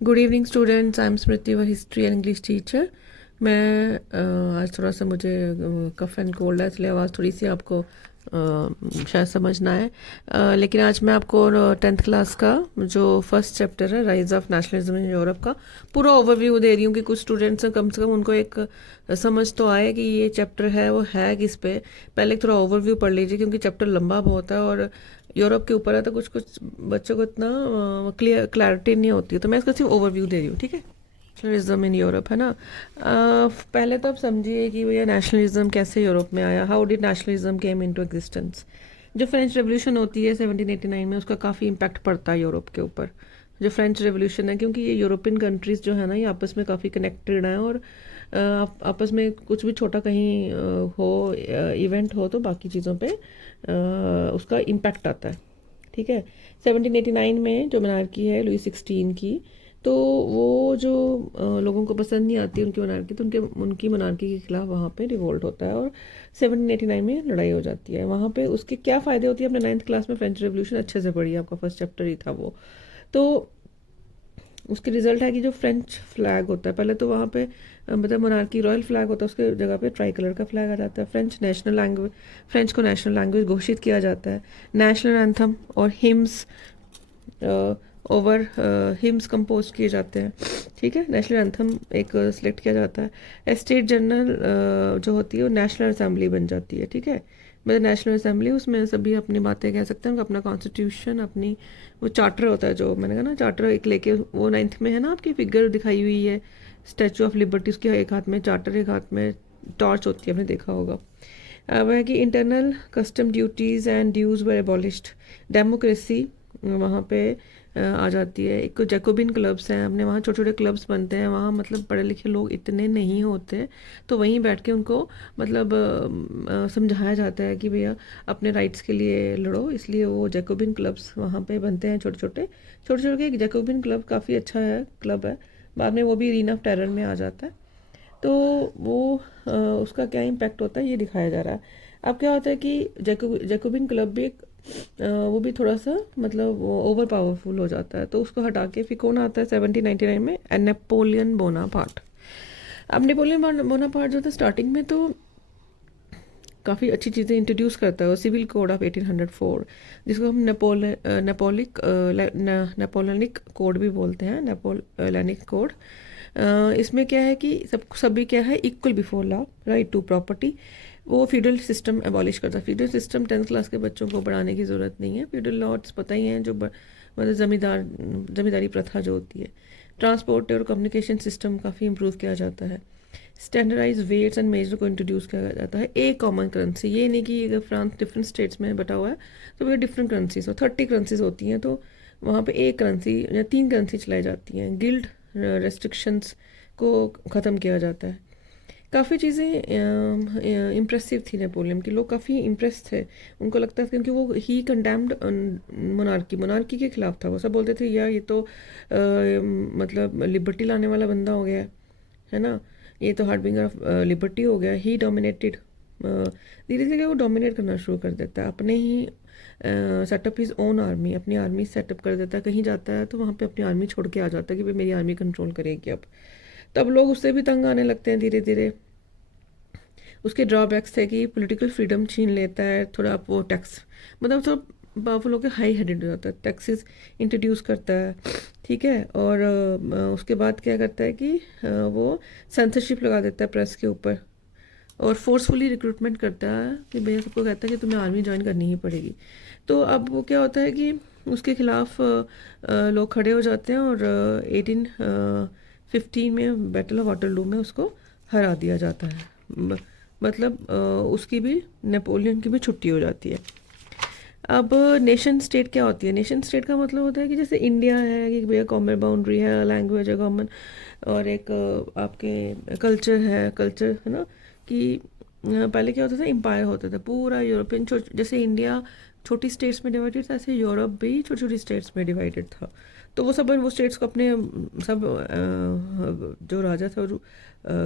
Good evening students, I am Smriti, your history and English teacher. मैं आज थोड़ा सा मुझे कफ एंड कोल्ड है, इसलिए आवाज़ थोड़ी सी आपको शायद समझना है। लेकिन आज मैं आपको 10th क्लास का जो फर्स्ट चैप्टर है, rise of nationalism in Europe का पूरा ओवरव्यू दे रही हूँ कि कुछ स्टूडेंट्स से कम उनको एक समझ तो आए कि ये चैप्टर है वो है किस पे। पहले थोड़ा ओवरव्यू पढ़ लीजिए क्योंकि चैप्टर लंबा बहुत है और यूरोप के ऊपर है, तो कुछ कुछ बच्चों को इतना क्लैरिटी नहीं होती है, तो मैं इसका सिर्फ ओवरव्यू दे रही हूँ, ठीक है। नेशनलिज्म इन यूरोप है ना। पहले तो आप समझिए कि भैया नेशनलिज्म कैसे यूरोप में आया, how did nationalism came into existence. जो फ्रेंच रेवोल्यूशन होती है 1789 में, उसका काफ़ी इम्पैक्ट पड़ता है यूरोप के ऊपर। जो फ्रेंच रेवोल्यूशन है, क्योंकि ये यूरोपियन कंट्रीज़ जो है ना, ये आपस में काफ़ी कनेक्टेड हैं और आपस में कुछ भी छोटा कहीं हो इवेंट हो तो बाकी चीज़ों पे उसका इम्पैक्ट आता है, ठीक है। 1789 में जो मनार्की है लुई 16 की, तो वो जो लोगों को पसंद नहीं आती उनकी मनार्की, तो उनकी मनार्की के खिलाफ वहाँ पे रिवोल्ट होता है और 1789 में लड़ाई हो जाती है। वहाँ पे उसके क्या फ़ायदे होती है, अपने 9th क्लास में फ्रेंच रेवोल्यूशन अच्छे से पढ़िए, आपका फर्स्ट चैप्टर ही था वो। तो उसके रिजल्ट है कि जो फ्रेंच फ्लैग होता है, पहले तो वहाँ पे मतलब मोनार्की रॉयल फ्लैग होता है, उसके जगह पे ट्राई कलर का फ्लैग आ जाता है। फ्रेंच को नेशनल लैंग्वेज घोषित किया जाता है। नेशनल एंथम और हिम्स ओवर हिम्स कंपोज किए जाते हैं, ठीक है। नेशनल एंथम एक सिलेक्ट किया जाता है। स्टेट जनरल जो होती है वो नेशनल असेंबली बन जाती है, ठीक है। मतलब नेशनल असेंबली, उसमें सभी अपनी बातें कह सकते हैं, उनका अपना कॉन्स्टिट्यूशन, अपनी वो चार्टर होता है, जो मैंने कहा ना चार्टर एक लेके, वो 9th में है ना, आपकी फिगर दिखाई हुई है स्टैचू ऑफ लिबर्टी, उसके एक हाथ में चार्टर, एक हाथ में टॉर्च होती है, आपने देखा होगा। वह है कि internal custom duties and dues were abolished. Democracy वहाँ पे आ जाती है। एक जैकोबिन क्लब्स हैं, अपने वहाँ छोटे छोटे क्लब्स बनते हैं, वहाँ मतलब पढ़े लिखे लोग इतने नहीं होते, तो वहीं बैठ के उनको मतलब समझाया जाता है कि भैया अपने राइट्स के लिए लड़ो, इसलिए वो जैकोबिन क्लब्स वहाँ पे बनते हैं, छोटे छोटे एक जैकोबिन क्लब काफ़ी अच्छा है, क्लब है। बाद में वो भी रीन ऑफ टेरर में आ जाता है। तो वो उसका क्या इम्पैक्ट होता है ये दिखाया जा रहा है। अब क्या होता है कि जैकोबिन क्लब भी एक वो भी थोड़ा सा मतलब ओवर पावरफुल हो जाता है, तो उसको हटा के फिर कौन आता है 1799 में, नेपोलियन बोनापार्ट। अब नेपोलियन बोनापार्ट जो था स्टार्टिंग में तो काफ़ी अच्छी चीज़ें इंट्रोड्यूस करता है, वो सिविल कोड ऑफ 1804, जिसको हम नेपोलियनिक कोड भी बोलते हैं, नेपोलियनिक कोड। इसमें क्या है कि सभी क्या है, equal before law, right to property. वो फ्यूडल सिस्टम एबॉलिश करता है। फ्यूडल सिस्टम 10th क्लास के बच्चों को पढ़ाने की ज़रूरत नहीं है। फ्यूडल लॉज पता ही है, जो मतलब जमींदारी प्रथा जो होती है। ट्रांसपोर्ट और कम्युनिकेशन सिस्टम काफ़ी इंप्रूव किया जाता है। स्टैंडर्डाइज वेट्स एंड मेजर को इंट्रोड्यूस किया जाता है। एक कॉमन करेंसी, ये नहीं कि अगर फ्रांस डिफरेंट स्टेट्स में बटा हुआ है तो वो डिफरेंट करेंसीज हो, 30 करेंसीज होती हैं, तो वहाँ पे एक करेंसी या 3 करेंसी चलाई जाती हैं। गिल्ड रेस्ट्रिक्शंस को ख़त्म किया जाता है। काफ़ी चीज़ें इम्प्रेसिव थी नेपोलियन की, लोग काफ़ी इम्प्रेस थे, उनको लगता था, क्योंकि वो ही कंडेम्ड मोनार्की के खिलाफ था। वो सब बोलते थे यार ये तो मतलब लिबर्टी लाने वाला बंदा हो गया है ना, ये तो हार्डबिंगर ऑफ लिबर्टी हो गया। ही डोमिनेटेड, धीरे धीरे वो डोमिनेट करना शुरू कर देता है, अपने ही सेटअप हिज ओन आर्मी, अपनी आर्मी सेटअप कर देता है। कहीं जाता है तो वहाँ पे अपनी आर्मी छोड़ के आ जाता है कि भाई मेरी आर्मी कंट्रोल करेगी अब। तब लोग उससे भी तंग आने लगते हैं धीरे धीरे। उसके ड्रॉबैक्स है कि पॉलिटिकल फ्रीडम छीन लेता है, थोड़ा वो टैक्स मतलब थोड़ा पावरफुल होकर हाई हेडेड हो जाता है, टैक्सेस इंट्रोड्यूस करता है, ठीक है। और उसके बाद क्या करता है कि वो सेंसरशिप लगा देता है प्रेस के ऊपर, और फोर्सफुली रिक्रूटमेंट करता है कि भैया सबको कहता है कि तुम्हें आर्मी ज्वाइन करनी ही पड़ेगी। तो अब वो क्या होता है कि उसके खिलाफ लोग खड़े हो जाते हैं और 1815 में बैटल ऑफ वाटरलू में उसको हरा दिया जाता है। मतलब उसकी भी, नेपोलियन की भी छुट्टी हो जाती है। अब नेशन स्टेट क्या होती है, नेशन स्टेट का मतलब होता है कि जैसे इंडिया है कि भैया कॉमन बाउंड्री है, लैंग्वेज है कॉमन, और एक आपके कल्चर है ना, कि पहले क्या होता था, एम्पायर होता था पूरा यूरोपियन, जैसे इंडिया छोटी स्टेट्स में डिवाइडेड था, ऐसे यूरोप भी छोटी छोटी स्टेट्स में डिवाइडेड था। तो वो स्टेट्स को अपने सब जो राजा थे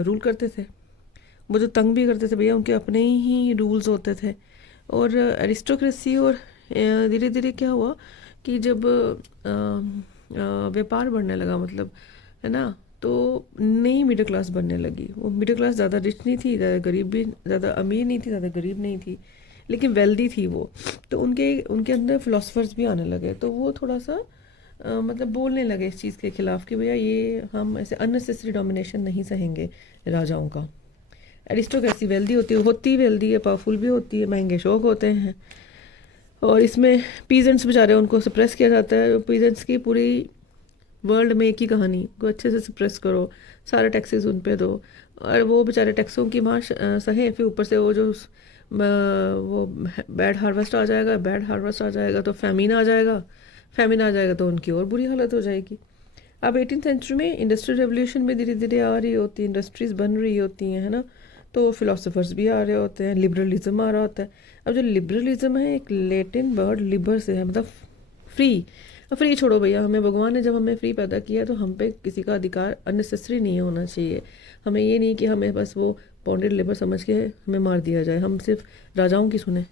रूल करते थे। वो जो तंग भी करते थे भैया, उनके अपने ही रूल्स होते थे। और एरिस्टोक्रेसी, और धीरे धीरे क्या हुआ कि जब व्यापार बढ़ने लगा, मतलब, है ना। तो नई मिडिल क्लास बनने लगी। वो मिडिल क्लास ज़्यादा रिच नहीं थी, ज़्यादा गरीब भी, ज़्यादा अमीर नहीं थी, ज़्यादा गरीब नहीं थी, लेकिन वेल्दी थी वो। तो उनके उनके अंदर फिलोसफर्स भी आने लगे, तो वो थोड़ा सा मतलब बोलने लगे इस चीज़ के खिलाफ कि भैया ये हम ऐसे अननेसेसरी डोमिनेशन नहीं सहेंगे राजाओं का। एरिस्टोक्रेसी वेल्दी होती वेल्दी है, पावरफुल भी होती है, महंगे शौक होते हैं, और इसमें पीजेंट्स बेचारे उनको सप्रेस किया जाता है। पीजेंट्स की पूरी वर्ल्ड में एक ही कहानी को अच्छे से सप्रेस करो, सारे टैक्सेस उन पे दो, और वो बेचारे टैक्सों की मार सहें, फिर ऊपर से वो जो वो बैड हार्वेस्ट आ जाएगा, बैड हार्वेस्ट आ जाएगा तो फैमिन आ जाएगा, फैमिन आ जाएगा तो उनकी और बुरी हालत हो जाएगी। अब 18th सेंचुरी में इंडस्ट्रियल रेवोल्यूशन में धीरे धीरे आ रही होती है, इंडस्ट्रीज बन रही होती हैं, है ना। तो फिलोसोफर्स भी आ रहे होते हैं, लिबरलिज्म आ रहा होता है। अब जो लिबरलिज्म है, एक लेटिन वर्ड लिबर से है, मतलब फ्री। फ्री छोड़ो भैया, हमें भगवान ने जब हमें फ्री पैदा किया तो हम पे किसी का अधिकार अननेसेसरी नहीं होना चाहिए। हमें ये नहीं कि हमें बस वो बॉन्डेड लेबर समझ के हमें मार दिया जाए, हम सिर्फ राजाओं की सुने।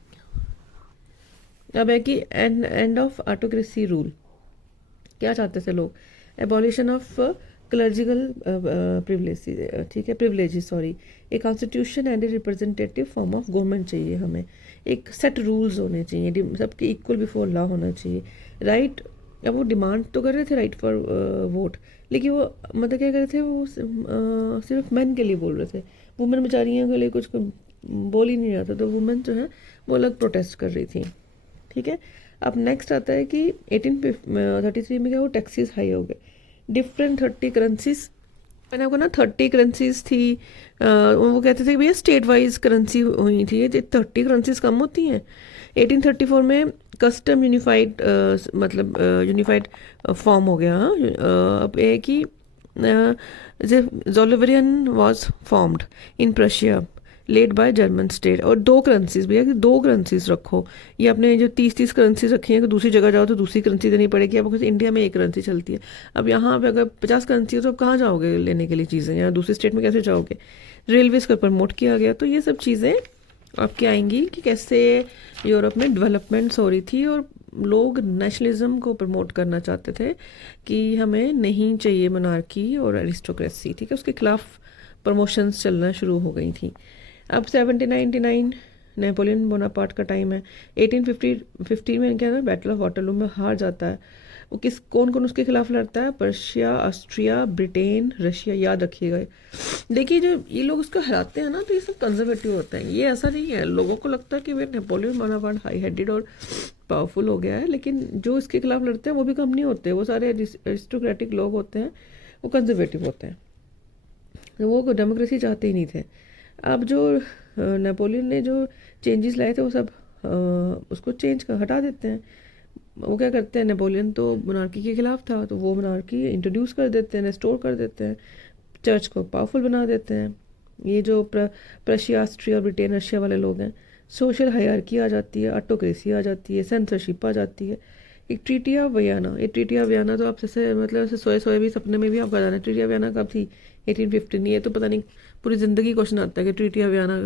अब है कि एंड ऑफ ऑटोक्रेसी रूल, क्या चाहते थे लोग? एबॉलिशन ऑफ क्लर्जिकल प्रिविलेज, ठीक है, privilege, sorry. A constitution and a representative form of government चाहिए हमें, एक सेट रूल्स होने चाहिए, सबके इक्वल बिफोर लॉ होना चाहिए, राइट। अब वो डिमांड तो कर रहे थे राइट फॉर वोट, लेकिन वो मतलब क्या कर रहे थे, वो सिर्फ मैन के लिए बोल रहे थे, वुमेन बेचारियों के लिए कुछ बोल ही नहीं रहा था। तो वुमेन जो है वो अलग प्रोटेस्ट कर रही थी, ठीक है। अब नेक्स्ट आता है कि 1833 में क्या, वो टैक्सीज हाई हो गए, डिफरेंट 30 करेंसीज। मैंने आपको ना 30 करेंसीज थी, वो कहते थे कि भैया स्टेट वाइज करेंसी हुई थी, ये 30 करेंसीज कम होती हैं। 1834 में कस्टम यूनिफाइड, मतलब यूनिफाइड फॉर्म हो गया। हाँ, अब ये कि Zollverein was formed in Prussia, led by German state. और 2 करेंसीज भैया, कि 2 करेंसीज रखो। ये अपने जो 30 करेंसीज रखी हैं कि दूसरी जगह जाओ तो दूसरी करेंसी देनी पड़ेगी, अब इंडिया में 1 करेंसी चलती है। अब यहाँ पे अगर 50 करेंसी हो तो अब कहाँ जाओगे लेने के लिए चीज़ें, या दूसरी स्टेट में कैसे जाओगे? रेलवेज को प्रमोट किया गया। तो ये सब चीज़ें आपकी आएंगी कि कैसे यूरोप में डेवलपमेंट्स हो रही थी, और लोग नेशनलिज्म को प्रमोट करना चाहते थे कि हमें नहीं चाहिए मोनार्की और एरिस्टोक्रेसी, ठीक है। उसके खिलाफ प्रमोशंस चलना शुरू हो गई थी। अब 1799 नेपोलियन बोनापार्ट का टाइम है। 1815 में क्या है, बैटल ऑफ वाटरलू में हार जाता है। वो कौन कौन उसके खिलाफ लड़ता है? पर्शिया, ऑस्ट्रिया, ब्रिटेन, रशिया, याद रखिएगा। देखिए जो ये लोग उसको हराते हैं ना, तो ये सब कंजर्वेटिव होते हैं, ये ऐसा नहीं है। लोगों को लगता है कि वे नेपोलियन बोनापार्ट हाई हेडेड और पावरफुल हो गया है, लेकिन जो इसके खिलाफ लड़ते हैं वो भी कम नहीं होते, वो सारे एरिस्टोक्रेटिक लोग होते हैं, वो कंजर्वेटिव होते हैं, तो वो डेमोक्रेसी चाहते ही नहीं थे। अब जो नेपोलियन ने जो चेंजेस लाए थे वो सब उसको हटा देते हैं। वो क्या करते हैं, नेपोलियन तो मोनार्की के खिलाफ था, तो वो मोनार्की इंट्रोड्यूस कर देते हैं, रेस्टोर कर देते हैं, चर्च को पावरफुल बना देते हैं। ये जो प्रशिया, ऑस्ट्रिया, ब्रिटेन, रशिया वाले लोग हैं, सोशल हायरार्की आ जाती है, ऑटोक्रेसी आ जाती है, सेंसरशिप आ जाती है। एक ट्रीटी ऑफ वियना, ये ट्रीटी ऑफ वियना तो आप जैसे मतलब ऐसे सोए सोए भी सपने में भी आपका जाना है। ट्रीटी ऑफ वियना कब थी? 1815। ये तो पता नहीं, पूरी ज़िंदगी क्वेश्चन आता है कि ट्रीटी ऑफ वियना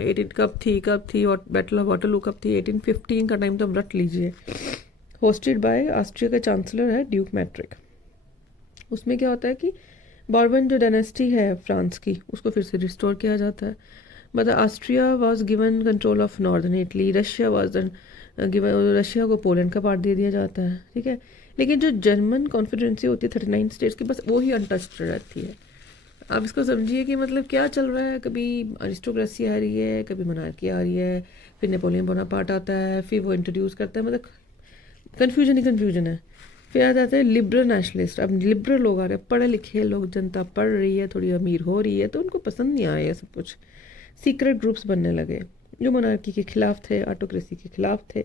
18 कब थी और बैटल ऑफ वाटरलू कब थी। 1815 का टाइम तो आप रट लीजिए। होस्टेड बाय ऑस्ट्रिया का चांसलर है ड्यूक मैट्रिक। उसमें क्या होता है कि बॉर्बन जो डायनेस्टी है फ्रांस की, उसको फिर से रिस्टोर किया जाता है। मतलब Austria was given control of northern Italy, Russia was given, Russia को पोलैंड का पार्ट दे दिया जाता है, ठीक है। लेकिन जो जर्मन कॉन्फिडेंसी होती है 39 स्टेट्स की, बस वो ही अनटच्ड रहती है। आप इसको समझिए कि मतलब क्या चल रहा है, कभी अरिस्टोक्रेसी आ रही है, कभी मोनार्की आ रही है, फिर नेपोलियन बोनापार्ट आता है, फिर वो इंट्रोड्यूस करता है, मतलब कन्फ्यूजन ही कन्फ्यूजन है। फिर आ जाते हैं लिबरल नेशनलिस्ट। अब लिबरल लोग आ रहे हैं, पढ़े लिखे लोग, जनता पढ़ रही है, थोड़ी अमीर हो रही है, तो उनको पसंद नहीं आया सब कुछ। सीक्रेट ग्रुप्स बनने लगे जो मोनार्की के खिलाफ थे, ऑटोक्रेसी के खिलाफ थे।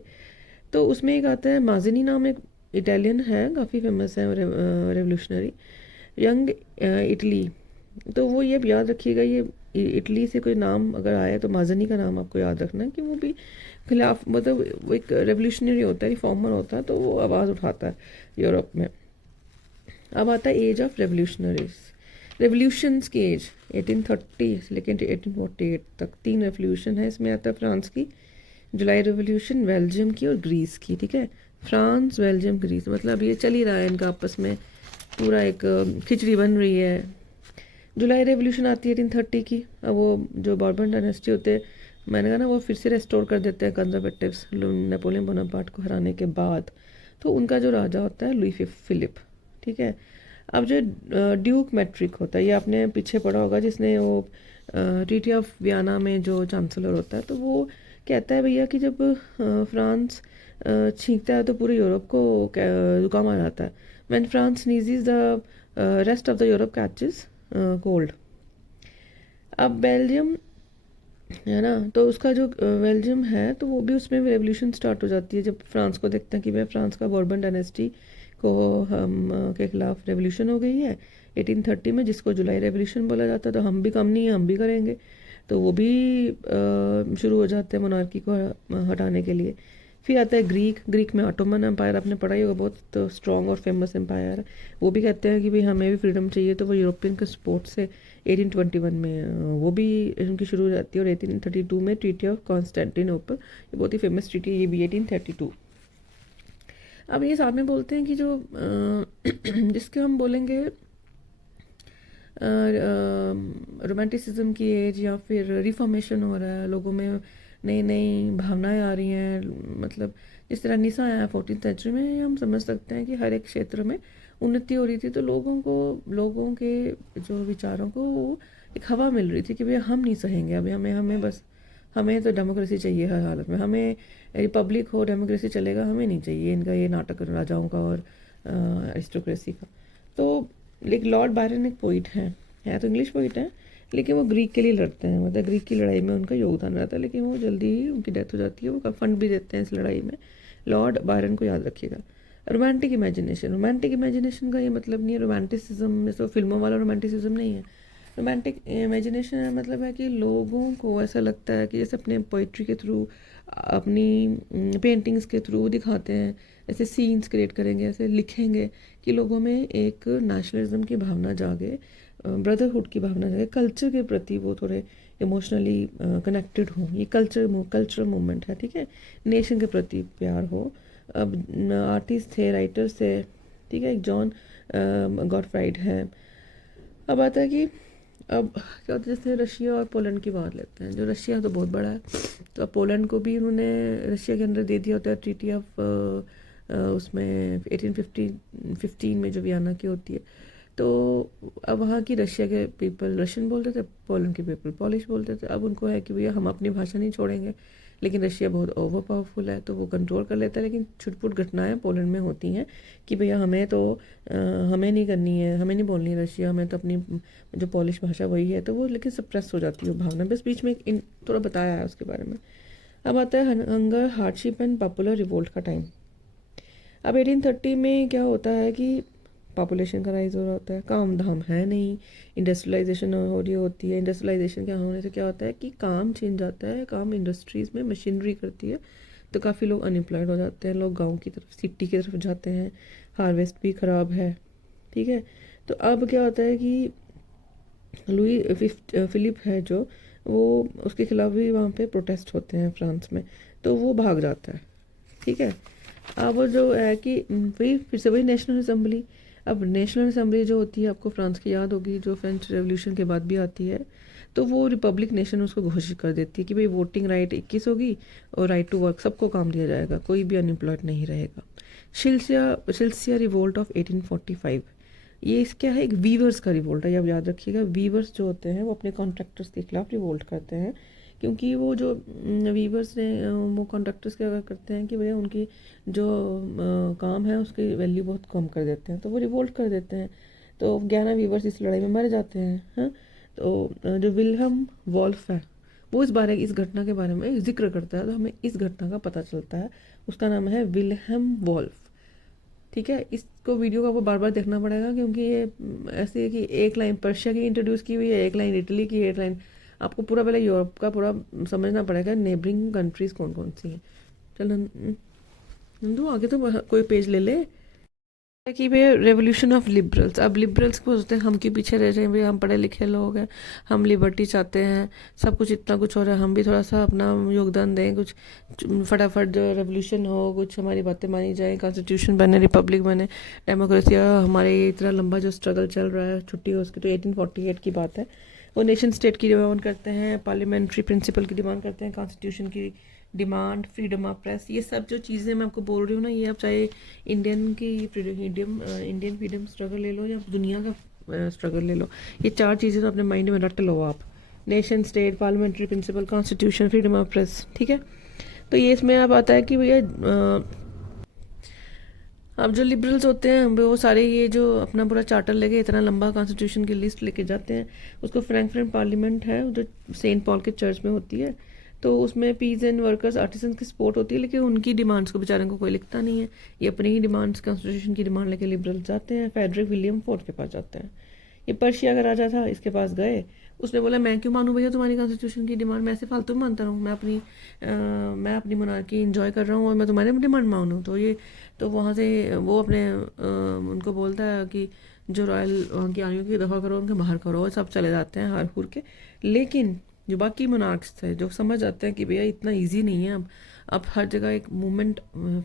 तो उसमें एक आता है माजिनी नाम, एक इटालियन है, काफ़ी फेमस है, रेवोल्यूशनरी, यंग इटली। तो वो ये याद रखिएगा, ये इटली से कोई नाम अगर आए तो माजिनी का नाम आपको याद रखना है कि वो भी खिलाफ, मतलब वो एक रेवोल्यूशनरी होता है, रिफॉर्मर होता है, तो वो आवाज़ उठाता है यूरोप में। अब आता है एज ऑफ रेवोल्यूशनरीज, रेवोल्यूशंस की एज 1830 से लेकर 1848 तक 3 रेवोल्यूशन है। इसमें आता है फ्रांस की जुलाई रेवोल्यूशन, बेल्जियम की और ग्रीस की, ठीक है। फ्रांस, बेल्जियम, ग्रीस, मतलब ये चल ही रहा है इनका आपस में, पूरा एक खिचड़ी बन रही है। जुलाई रेवोल्यूशन आती है 1830 की। अब वो जो बॉर्बन डायनेस्टी होते हैं, मैंने कहा ना, वो फिर से रेस्टोर कर देते हैं कंजर्वेटिव्स नेपोलियन बोनापार्ट को हराने के बाद। तो उनका जो राजा होता है लुई फिलिप, ठीक है। अब जो ड्यूक मैट्रिक होता है, ये आपने पीछे पढ़ा होगा, जिसने वो ट्रीटी ऑफ वियना में जो चांसलर होता है, तो वो कहता है भैया कि जब फ्रांस छींकता है तो पूरे यूरोप को जुकाम आ जाता है। When France sneezes the rest of the Europe catches cold. अब बेल्जियम है ना, तो उसका जो बेल्जियम है, तो वो भी उसमें रेवोल्यूशन स्टार्ट हो जाती है जब फ्रांस को देखते हैं कि भाई फ्रांस का बॉर्बन डायनेस्टी को हम के खिलाफ रेवोल्यूशन हो गई है 1830 में, जिसको जुलाई रेवोल्यूशन बोला जाता है। तो हम भी कम नहीं है, हम भी करेंगे। तो वो भी शुरू हो जाते हैं मोनार्की को हटाने के लिए। फिर आता है ग्रीक में ऑटोमन एम्पायर, आपने पढ़ा ही होगा, बहुत स्ट्रॉन्ग और फेमस एम्पायर है। वो भी कहते हैं कि भाई हमें भी फ्रीडम चाहिए, तो वो यूरोपियन के सपोर्ट से 1821 में वो भी उनकी शुरू हो जाती है। और 1832 में ट्रीटी ऑफ कॉन्स्टेंटिनोपल, ये बहुत ही फेमस ट्रीटी है, ये भी 1832। अब ये साथ में बोलते हैं कि जो जिसके हम बोलेंगे रोमांटिसिज्म की एज, या फिर रिफॉर्मेशन हो रहा है, लोगों में नई नई भावनाएं आ रही हैं। मतलब जिस तरह निसा आया 14th सेंचुरी में, ये हम समझ सकते हैं कि हर एक क्षेत्र में उन्नति हो रही थी, तो लोगों के जो विचारों को एक हवा मिल रही थी कि भैया हम नहीं सहेंगे, अभी हमें बस, हमें तो डेमोक्रेसी चाहिए हर हालत में, हमें रिपब्लिक हो, डेमोक्रेसी चलेगा, हमें नहीं चाहिए इनका ये नाटक राजाओं का और अरिस्टोक्रेसी का। तो लेकिन लॉर्ड बायरन एक पोइट है तो इंग्लिश पोइट है, लेकिन वो ग्रीक के लिए लड़ते हैं, मतलब ग्रीक की लड़ाई में उनका योगदान रहता है, लेकिन वो जल्दी ही उनकी डेथ हो जाती है। वो फंड भी देते हैं इस लड़ाई में। लॉर्ड बायरन को याद रखिएगा। रोमांटिक इमेजिनेशन का ये मतलब नहीं है रोमांटिसिज्म, जैसे फिल्मों वाला रोमांटिसिज्म नहीं है। रोमांटिक इमेजिनेशन मतलब है कि लोगों को ऐसा लगता है कि जैसे अपने पोइट्री के थ्रू, अपनी पेंटिंग्स के थ्रू दिखाते हैं, ऐसे सीन्स क्रिएट करेंगे, ऐसे लिखेंगे कि लोगों में एक नेशनलिज्म की भावना जागे, ब्रदरहुड की भावना जागे, कल्चर के प्रति वो थोड़े इमोशनली कनेक्टेड हो। ये कल्चरल मूवमेंट है, ठीक है। नेशन के प्रति प्यार हो। अब आर्टिस्ट थे, राइटर्स थे, ठीक है। एक जॉन गॉटफ्राइड है। अब आता है कि अब क्या होता है, जैसे रशिया और पोलैंड की बात लेते हैं। जो रशिया तो बहुत बड़ा है, तो अब पोलैंड को भी उन्होंने रशिया के अंदर दे दिया होता है ट्रीटी ऑफ उसमें 1815 में जो वियना की होती है। तो अब वहाँ की रशिया के पीपल रशियन बोलते थे, पोलैंड के पीपल पॉलिश बोलते थे। अब उनको है कि भैया हम अपनी भाषा नहीं छोड़ेंगे, लेकिन रशिया बहुत ओवर पावरफुल है तो वो कंट्रोल कर लेता है। लेकिन छुटपुट घटनाएं पोलैंड में होती हैं कि भैया हमें नहीं करनी है, हमें नहीं बोलनी है रशिया, हमें तो अपनी जो पॉलिश भाषा वही है। तो वो लेकिन सप्रेस हो जाती है वो भावना। बस बीच में थोड़ा बताया है उसके बारे में। अब आता है hunger, hardship and popular revolt का टाइम। अब 1830 में क्या होता है कि पॉपुलेशन का राइज हो रहा होता है, काम धाम है नहीं, इंडस्ट्रियलाइजेशन हो रही होती है। इंडस्ट्रियलाइजेशन क्या होने से क्या होता है कि काम छिन जाता है, काम इंडस्ट्रीज़ में मशीनरी करती है, तो काफ़ी लोग अनएम्प्लॉयड हो जाते हैं, लोग गांव की तरफ, सिटी की तरफ जाते हैं, हार्वेस्ट भी ख़राब है, ठीक है। तो अब क्या होता है कि लुई फिलिप है जो, वो उसके खिलाफ भी वहाँ पे प्रोटेस्ट होते हैं फ्रांस में, तो वो भाग जाता है, ठीक है। अब वो जो है कि फिर से वही नेशनल असेंबली। अब नेशनल असेंबली जो होती है, आपको फ्रांस की याद होगी, जो फ्रेंच रेवोल्यूशन के बाद भी आती है, तो वो रिपब्लिक नेशन उसको घोषित कर देती है कि भाई वोटिंग राइट 21 होगी और राइट टू वर्क सबको काम दिया जाएगा, कोई भी अनएम्प्लॉयड नहीं रहेगा। शिल्सिया रिवोल्ट ऑफ 1845, ये इस क्या है, एक वीवर्स का रिवोल्ट है। आप याद रखिएगा, वीवर्स जो होते हैं वो अपने कॉन्ट्रैक्टर्स के खिलाफ रिवोल्ट करते हैं, क्योंकि वो जो वीवर्स ने वो कॉन्ट्रैक्टर्स क्या करते हैं कि भैया उनकी जो काम है उसकी वैल्यू बहुत कम कर देते हैं, तो वो रिवोल्ट कर देते हैं। तो 11 वीवर्स इस लड़ाई में मर जाते हैं, हाँ। तो जो विल्हम वॉल्फ है, वो इस घटना के बारे में जिक्र करता है, तो हमें इस घटना का पता चलता है। उसका नाम है विल्हम वॉल्फ, ठीक है। इसको वीडियो को आपको बार बार देखना पड़ेगा, क्योंकि ये ऐसे है कि एक लाइन पर्शिया की इंट्रोड्यूस की हुई है, एक लाइन इटली की, एक लाइन आपको पूरा पहले यूरोप का पूरा समझना पड़ेगा, नेबरिंग कंट्रीज़ कौन कौन सी हैं। चल नंदू आगे तो कोई पेज ले ले। कि भाई रेवोल्यूशन ऑफ लिबरल्स। अब लिबरल्स को सोचते हैं हम क्यों पीछे रह जाएं, भाई हम पढ़े लिखे लोग हैं, हम लिबर्टी चाहते हैं, सब कुछ इतना कुछ हो रहा है, हम भी थोड़ा सा अपना योगदान दें, कुछ फटाफट जो रेवोल्यूशन हो, कुछ हमारी बातें मानी जाए, कॉन्स्टिट्यूशन बने, रिपब्लिक बने, डेमोक्रेसी। हमारे इतना लंबा जो स्ट्रगल चल रहा है, छुट्टी हो उसकी, तो 1848 की बात है। वो नेशन स्टेट की डिमांड करते हैं, पार्लियामेंट्री प्रिंसिपल की डिमांड करते हैं, कॉन्स्टिट्यूशन की डिमांड, फ्रीडम ऑफ प्रेस। ये सब जो चीज़ें मैं आपको बोल रही हूँ ना, ये आप चाहे इंडियन की इंडियन फ्रीडम स्ट्रगल ले लो या दुनिया का स्ट्रगल ले लो, ये चार चीज़ें तो अपने माइंड में रट लो आप। Nation state, parliamentary principle, constitution, freedom of press, ठीक है। तो ये इसमें अब आता है कि भैया अब जो लिबरल्स होते हैं वो सारे ये जो अपना पूरा चार्टर लेके इतना लंबा कॉन्स्टिट्यूशन की लिस्ट लेके जाते हैं, उसको फ्रैंकफर्ट पार्लियामेंट है जो सेंट पॉल के चर्च में होती है, तो उसमें पीस एंड वर्कर्स आर्टिसन की सपोर्ट होती है, लेकिन उनकी डिमांड्स को बेचारों को कोई लिखता नहीं है। ये अपनी ही डिमांड्स, कॉन्स्टिट्यूशन की डिमांड लेके लिबरल जाते हैं, फेडरिक विलियम फोर्थ के पास जाते हैं। ये पर्शिया का राजा था, इसके पास गए, उसने बोला मैं क्यों मानूं भैया तुम्हारी कॉन्स्टिट्यूशन की डिमांड, मैं ऐसे फालतू में मानता रहूँ, मैं अपनी मोनार्की इंजॉय कर रहा हूँ और मैं तुम्हारे डिमांड मानूँ। तो वहाँ से वो अपने उनको बोलता है कि जो रॉयल वहाँ की आर्मी की दफ़ा करो, उनके बाहर करो, और सब चले जाते हैं हार हूर के। लेकिन जो बाकी मोनार्क्स थे, जो समझ आते हैं कि भैया इतना इजी नहीं है, अब हर जगह एक मूवमेंट,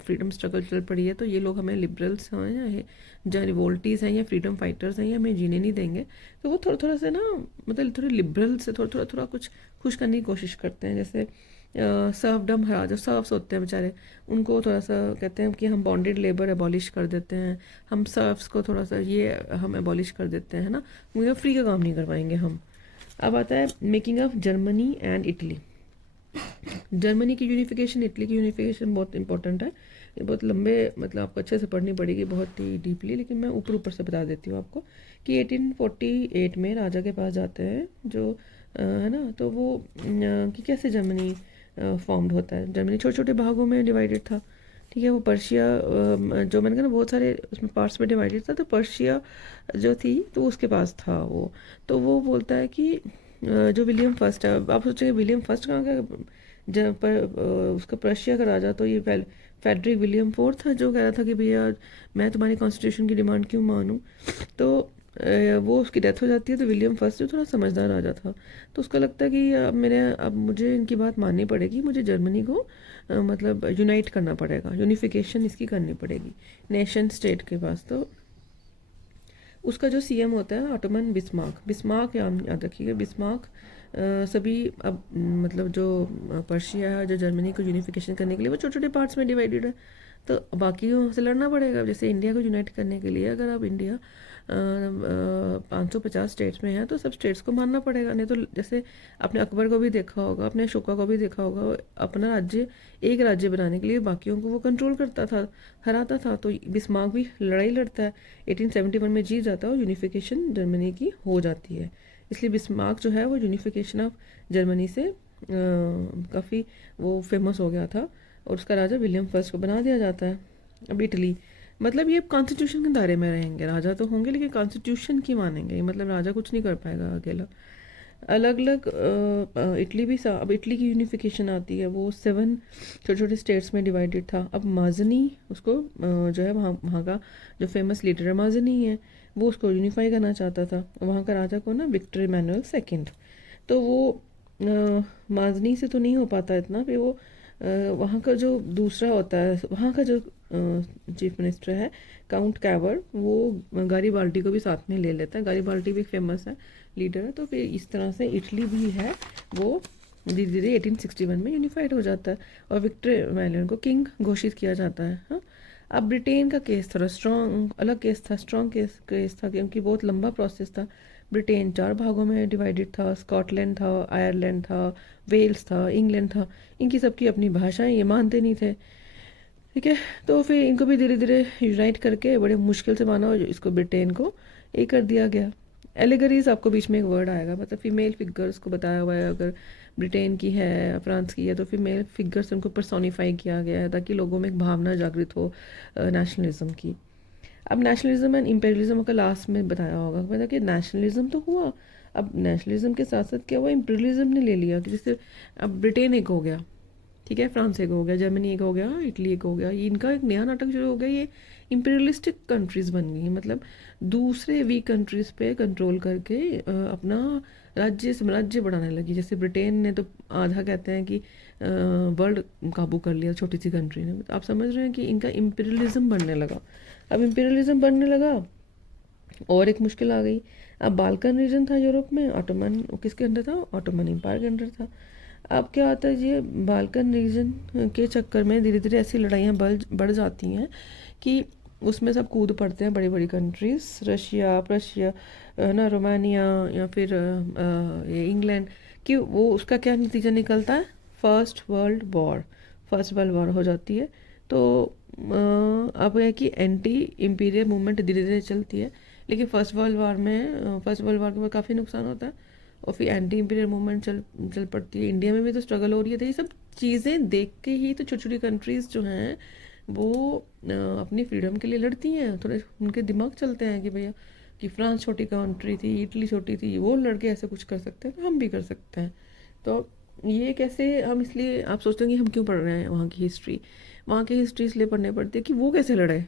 फ्रीडम स्ट्रगल चल पड़ी है, तो ये लोग हमें लिबरल्स हैं या रिवोल्टीज़ हैं या फ्रीडम फाइटर्स हैं, या हमें जीने नहीं देंगे। तो वो थोड़ा थोड़ा से ना, मतलब थोड़े लिबरल से थोड़ा कुछ खुश करने की कोशिश करते हैं। जैसे सर्वडम हरा, जो सर्व्स होते हैं बेचारे, उनको थोड़ा सा कहते हैं कि हम बॉन्डेड लेबर एबॉलिश कर देते हैं, हम सर्व्स को थोड़ा सा ये हम एबॉलिश कर देते हैं, है ना, क्योंकि फ्री का काम नहीं करवाएंगे हम। अब आता है making of Germany and Italy. Germany की यूनिफिकेशन, इटली की यूनिफिकेशन बहुत इंपॉर्टेंट है। ये बहुत लंबे, मतलब आपको अच्छे से पढ़नी पड़ेगी, बहुत ही डीपली, लेकिन मैं ऊपर ऊपर से बता देती हूँ आपको कि 1848 में राजा के पास जाते हैं जो है ना, तो वो कि कैसे जर्मनी फॉर्म्ड होता है। जर्मनी छोटे छोटे भागों में डिवाइडेड था, ठीक है। वो पर्शिया जो मैंने कहा ना बहुत सारे उसमें पार्ट्स में डिवाइडेड था, तो पर्शिया जो थी तो उसके पास था वो। तो वो बोलता है कि जो विलियम फर्स्ट है, आप सोचेंगे विलियम फर्स्ट कहाँ का, जब पर उसका पर्शिया का राजा तो ये फेडरिक विलियम फोर्थ था, जो कह रहा था कि भैया मैं तुम्हारी कॉन्स्टिट्यूशन की डिमांड क्यों मानूं। तो वो उसकी डेथ हो जाती है, तो विलियम फर्स्ट जो थोड़ा समझदार राजा था, तो उसका लगता है कि अब मुझे इनकी बात माननी पड़ेगी, मुझे जर्मनी को मतलब यूनाइट करना पड़ेगा, यूनिफिकेशन इसकी करनी पड़ेगी नेशन स्टेट के पास। तो उसका जो सीएम होता है ऑटोमन बिस्मार्क, बिस्मार्क याद रखिएगा, बिस्मार्क सभी अब मतलब जो पर्शिया है, जो जर्मनी को यूनिफिकेशन करने के लिए वो छोटे छोटे पार्ट्स में डिवाइडेड है, तो बाकियों से लड़ना पड़ेगा। जैसे इंडिया को यूनाइट करने के लिए अगर अब इंडिया 550 स्टेट्स में है, तो सब स्टेट्स को मानना पड़ेगा, नहीं तो जैसे आपने अकबर को भी देखा होगा, अपने अशोका को भी देखा होगा, अपना राज्य एक राज्य बनाने के लिए बाकियों को वो कंट्रोल करता था, हराता था। तो बिस्मार्क भी लड़ाई लड़ता है, 1871 में जीत जाता है और यूनिफिकेशन जर्मनी की हो जाती है। इसलिए बिस्मार्क जो है वो यूनिफिकेशन ऑफ जर्मनी से काफ़ी वो फेमस हो गया था, और उसका राजा विलियम फर्स्ट को बना दिया जाता है। अब इटली, मतलब ये कॉन्स्टिट्यूशन के दायरे में रहेंगे, राजा तो होंगे लेकिन कॉन्स्टिट्यूशन की मानेंगे, मतलब राजा कुछ नहीं कर पाएगा अकेला। अलग अलग इटली भी अब इटली की यूनिफिकेशन आती है, वो 7 छोटे छोटे स्टेट्स में डिवाइडेड था। अब माजनी उसको जो है वहाँ का जो फेमस लीडर है माजनी है, वो उसको यूनिफाई करना चाहता था, वहाँ का राजा को ना विक्टर इमैनुअल सेकंड। तो वो माजनी से तो नहीं हो पाता इतना, फिर वो वहाँ का जो दूसरा होता है, वहाँ का जो चीफ मिनिस्टर है काउंट कैवर, वो गारीबाल्डी को भी साथ में ले लेता है। गारीबाल्डी भी फेमस है लीडर है। तो फिर इस तरह से इटली भी है वो धीरे धीरे 1861 में यूनिफाइड हो जाता है, और विक्टर इमैनुअल को किंग घोषित किया जाता है। हाँ, अब ब्रिटेन का केस थोड़ा स्ट्रॉन्ग अलग केस था, स्ट्रॉन्ग केस था, क्योंकि बहुत लंबा प्रोसेस था। ब्रिटेन 4 भागों में डिवाइडेड था, स्कॉटलैंड था, आयरलैंड था, वेल्स था, इंग्लैंड था। इनकी सबकी अपनी भाषाएं, ये मानते नहीं थे, ठीक है। तो फिर इनको भी धीरे धीरे यूनाइट करके बड़े मुश्किल से माना, इसको ब्रिटेन को ये कर दिया गया। एलिगरीज आपको बीच में एक वर्ड आएगा, मतलब फीमेल फिगर्स को बताया हुआ है, अगर ब्रिटेन की है, फ्रांस की है, तो फीमेल फिगर्स उनको पर्सोनीफाई किया गया है ताकि लोगों में एक भावना जागृत हो नेशनलिज्म की। अब नेशनलिज्म एंड इम्पेरियलिज्म का लास्ट में बताया होगा, मतलब कि नेशनलिज्म तो हुआ, अब नेशनलिज्म के साथ साथ क्या हुआ, इम्पेरियलिज्म ने ले लिया कि जैसे अब ब्रिटेन एक हो गया, ठीक है, फ्रांस एक हो गया, जर्मनी एक हो गया, इटली एक हो गया। ये इनका एक नया नाटक शुरू हो गया, ये इंपीरियलिस्टिक कंट्रीज़ बन गई हैं, मतलब दूसरे वीक कंट्रीज़ पे कंट्रोल करके अपना राज्य साम्राज्य बढ़ाने लगी। जैसे ब्रिटेन ने तो आधा कहते हैं कि वर्ल्ड काबू कर लिया छोटी सी कंट्री ने। आप समझ रहे हैं कि इनका इंपीरियलिज्म बढ़ने लगा। अब इंपीरियलिज्म बढ़ने लगा और एक मुश्किल आ गई। अब बाल्कन रीजन था यूरोप में, ऑटोमन किसके अंडर था? ऑटोमन एम्पायर के अंडर था। अब क्या होता है, ये बाल्कन रीजन के चक्कर में धीरे धीरे ऐसी लड़ाइयाँ बढ़ जाती हैं कि उसमें सब कूद पड़ते हैं, बड़ी बड़ी कंट्रीज़, रशिया, प्रशिया, ना रोमानिया, या फिर ये इंग्लैंड, कि वो उसका क्या नतीजा निकलता है? First world war. First world war हो जाती है। तो अब है कि एंटी इम्पीरियल मूवमेंट धीरे धीरे चलती है, लेकिन फर्स्ट वर्ल्ड वॉर के बाद काफ़ी नुकसान होता है, और फिर एंटी इम्पीरियल मूवमेंट चल पड़ती है। इंडिया में भी तो स्ट्रगल हो रही है। तो ये सब चीज़ें देख के ही तो छोटी छोटी कंट्रीज़ जो हैं वो अपनी फ्रीडम के लिए लड़ती हैं। थोड़े उनके दिमाग चलते हैं कि भैया कि फ्रांस छोटी कंट्री थी, इटली छोटी थी, वो लड़के ऐसे कुछ कर सकते हैं तो हम भी कर सकते हैं। तो ये कैसे हम, इसलिए आप सोचते हैं कि हम क्यों पढ़ रहे हैं वहाँ की हिस्ट्री। वहाँ की हिस्ट्री इसलिए पढ़ने पड़ती है कि वो कैसे लड़े।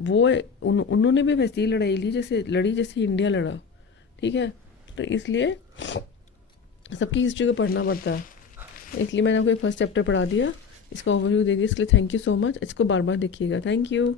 वो उन्होंने भी वैसी ही लड़ाई ली जैसे इंडिया लड़ा। ठीक है, तो इसलिए सबकी हिस्ट्री को पढ़ना पड़ता है। इसलिए मैंने आपको फर्स्ट चैप्टर पढ़ा दिया, इसका ओवरव्यू दे दिया। इसके लिए थैंक यू सो मच। इसको बार बार देखिएगा। Thank you.